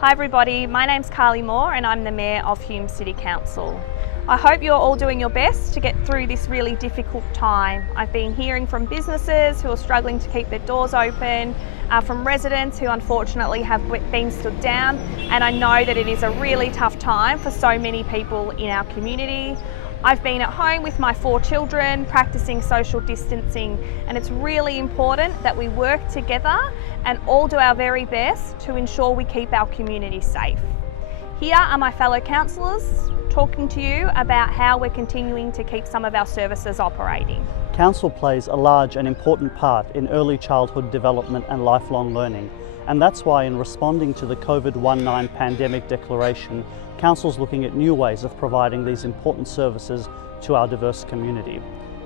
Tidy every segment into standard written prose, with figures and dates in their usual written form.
Hi everybody, my name's Carly Moore and I'm the Mayor of Hume City Council. I hope you're all doing your best to get through this really difficult time. I've been hearing from businesses who are struggling to keep their doors open, from residents who unfortunately have been stood down, and I know that it is a really tough time for so many people in our community. I've been at home with my 4 children practicing social distancing, and it's really important that we work together and all do our very best to ensure we keep our community safe. Here are my fellow councillors talking to you about how we're continuing to keep some of our services operating. Council plays a large and important part in early childhood development and lifelong learning, and that's why in responding to the COVID-19 pandemic declaration, Council's looking at new ways of providing these important services to our diverse community.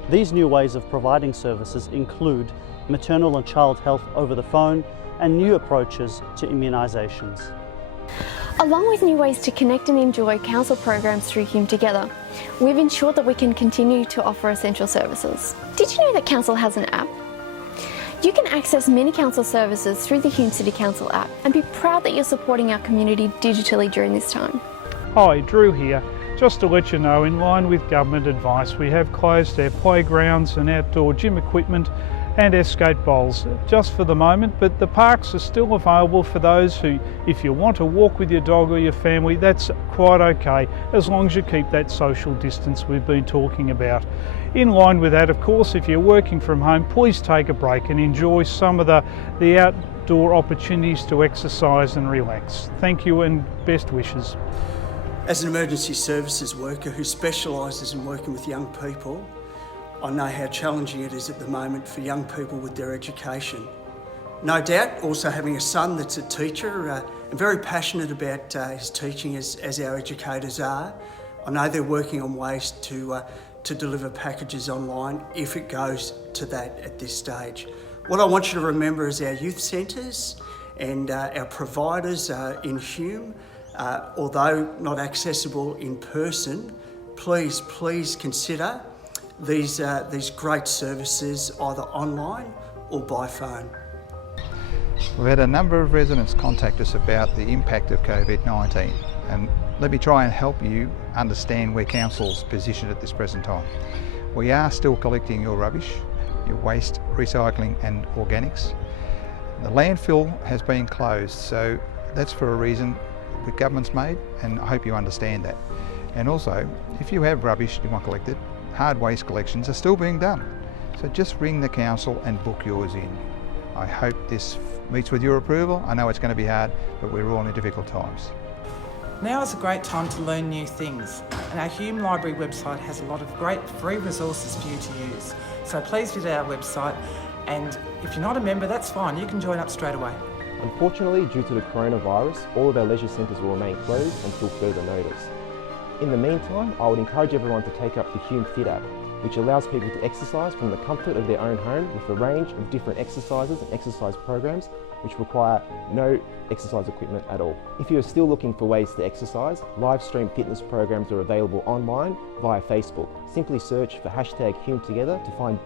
These new ways of providing services include maternal and child health over the phone and new approaches to immunisations. Along with new ways to connect and enjoy council programs through Hume Together, we've ensured that we can continue to offer essential services. Did you know that Council has an app? You can access many council services through the Hume City Council app and be proud that you're supporting our community digitally during this time. Hi, Drew here. Just to let you know, in line with government advice, we have closed our playgrounds and outdoor gym equipment and our skate bowls just for the moment, but the parks are still available for those who, if you want to walk with your dog or your family, that's quite okay, as long as you keep that social distance we've been talking about. In line with that, of course, if you're working from home, please take a break and enjoy some of the outdoor opportunities to exercise and relax. Thank you and best wishes. As an emergency services worker who specialises in working with young people, I know how challenging it is at the moment for young people with their education. No doubt, also having a son that's a teacher and very passionate about his teaching as our educators are, I know they're working on ways to deliver packages online if it goes to that at this stage. What I want you to remember is our youth centres and our providers in Hume, although not accessible in person, please consider these great services either online or by phone. We've had a number of residents contact us about the impact of COVID-19, and let me try and help you understand where Council's positioned at this present time. We are still collecting your rubbish, your waste, recycling and organics. The landfill has been closed, so that's for a reason the government's made, and I hope you understand that. And also, if you have rubbish you want collected, hard waste collections are still being done. So just ring the council and book yours in. I hope this meets with your approval. I know it's going to be hard, but we're all in difficult times. Now is a great time to learn new things, and our Hume Library website has a lot of great free resources for you to use. So please visit our website, and if you're not a member, that's fine, you can join up straight away. Unfortunately, due to the coronavirus, all of our leisure centres will remain closed until further notice. In the meantime, I would encourage everyone to take up the Hume Fit app, which allows people to exercise from the comfort of their own home with a range of different exercises and exercise programs which require no exercise equipment at all. If you are still looking for ways to exercise, live stream fitness programs are available online via Facebook. Simply search for #HumeTogether to find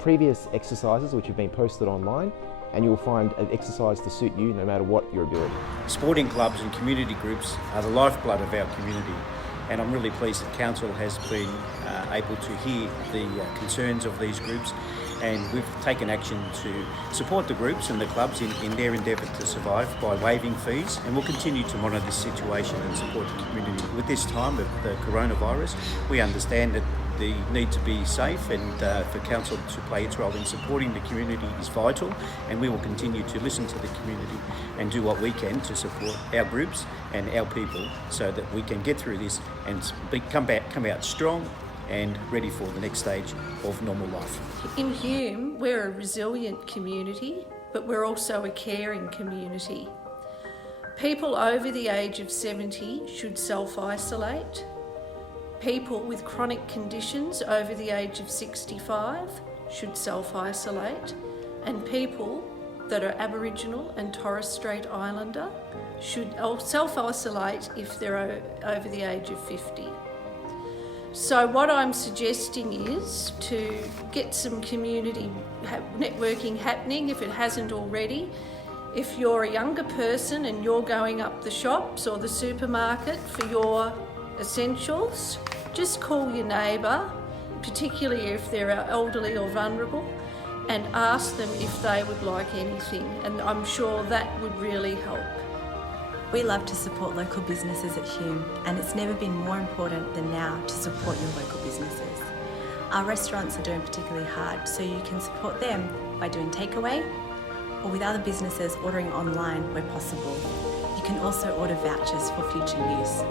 previous exercises which have been posted online, and you'll find an exercise to suit you no matter what your ability. Sporting clubs and community groups are the lifeblood of our community, and I'm really pleased that Council has been able to hear the concerns of these groups, and we've taken action to support the groups and the clubs in their endeavour to survive by waiving fees, and we'll continue to monitor this situation and support the community. With this time of the coronavirus, we understand that the need to be safe and for Council to play its role in supporting the community is vital, and we will continue to listen to the community and do what we can to support our groups and our people so that we can get through this and come out strong and ready for the next stage of normal life. In Hume, we're a resilient community, but we're also a caring community. People over the age of 70 should self-isolate. People with chronic conditions over the age of 65 should self-isolate, and people that are Aboriginal and Torres Strait Islander should self-isolate if they're over the age of 50. So what I'm suggesting is to get some community networking happening if it hasn't already. If you're a younger person and you're going up the shops or the supermarket for your essentials, just call your neighbour, particularly if they're elderly or vulnerable, and ask them if they would like anything, and I'm sure that would really help. We love to support local businesses at Hume, and it's never been more important than now to support your local businesses. Our restaurants are doing particularly hard, so you can support them by doing takeaway, or with other businesses ordering online where possible. You can also order vouchers for future use.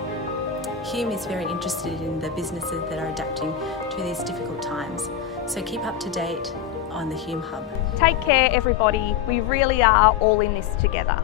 Hume is very interested in the businesses that are adapting to these difficult times, so keep up to date on the Hume Hub. Take care, everybody. We really are all in this together.